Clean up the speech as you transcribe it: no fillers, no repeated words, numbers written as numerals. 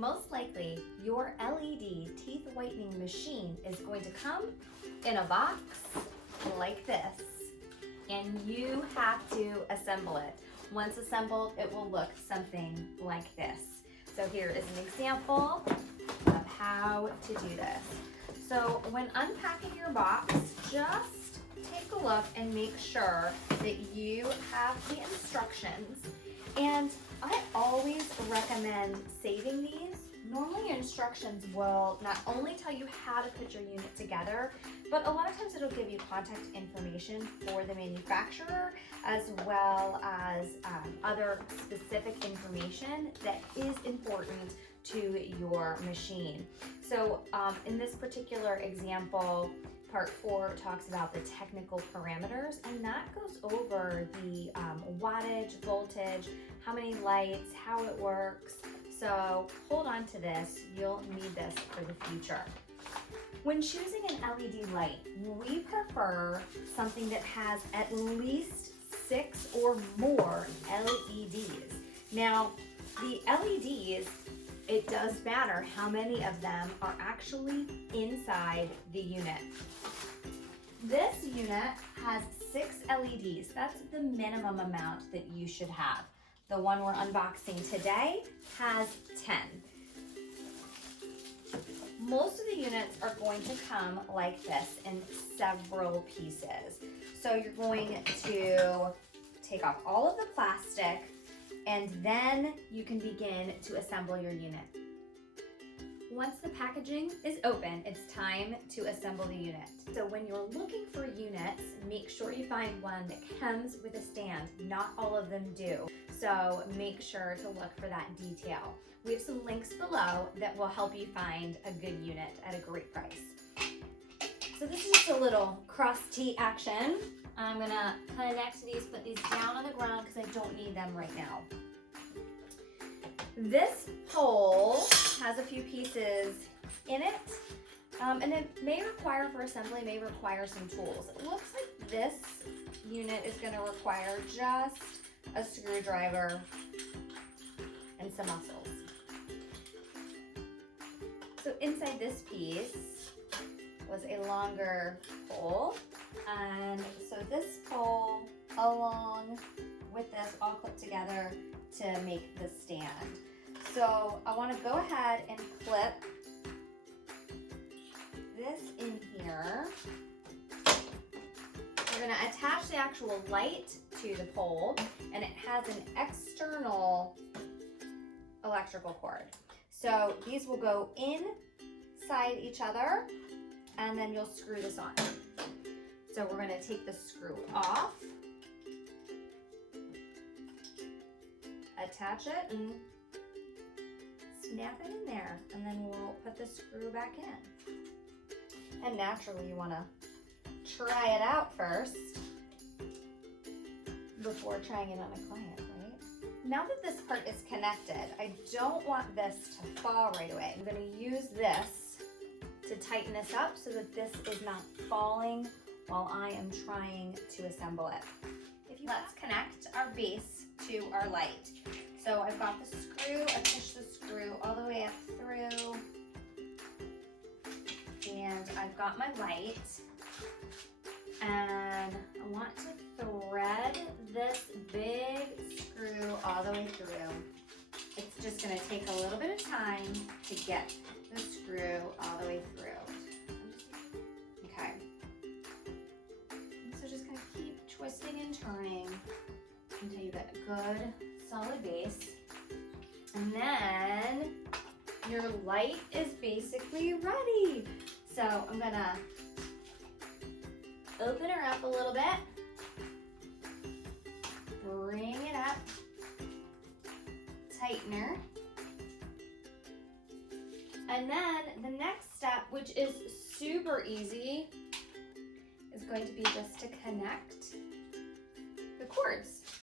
most likely your LED teeth whitening machine is going to come in a box like this, and you have to assemble it. Once assembled, it will look something like this. So here is an example of how to do this. So when unpacking your box, just take a look and make sure that you have the instructions. And I always recommend saving these. Normally instructions will not only tell you how to put your unit together, but a lot of times it'll give you contact information for the manufacturer, as well as other specific information that is important to your machine. So in this particular example, Part 4 talks about the technical parameters, and that goes over the wattage, voltage, how many lights, how it works. So hold on to this, you'll need this for the future. When choosing an LED light, we prefer something that has at least 6 or more LEDs. Now, the LEDs, it does matter how many of them are actually inside the unit. This unit has 6 LEDs. That's the minimum amount that you should have. The one we're unboxing today has 10. Most of the units are going to come like this in several pieces. So you're going to take off all of the plastic, and then you can begin to assemble your unit. Once the packaging is open, it's time to assemble the unit. So when you're looking for units, make sure you find one that comes with a stand. Not all of them do. So make sure to look for that detail. We have some links below that will help you find a good unit at a great price. So this is just a little cross tee action. I'm gonna connect these, put these down on the ground because I don't need them right now. This pole has a few pieces in it, and it may require, for assembly, may require some tools. It looks like this unit is gonna require just a screwdriver and some muscles. So inside this piece was a longer pole, and so this pole along with this all put together to make the stand. So I want to go ahead and clip this in here. We're going to attach the actual light to the pole, and it has an external electrical cord. So these will go inside each other, and then you'll screw this on. So we're going to take the screw off, attach it, and snap it in there, and then we'll put the screw back in. And naturally you want to try it out first before trying it on a client, right? Now that this part is connected, I don't want this to fall right away. I'm going to use this to tighten this up so that this is not falling while I am trying to assemble it. Let's connect our base to our light. So I've got the screw, I push the screw all the way up through, and I've got my light, and I want to thread this big screw all the way through. It's just going to take a little bit of time to get the screw all the way through. Okay. So just going to keep twisting and turning until you get a good solid base. And then your light is basically ready. So I'm gonna open her up a little bit, bring it up, tighten her. And then the next step, which is super easy, is going to be just to connect the cords.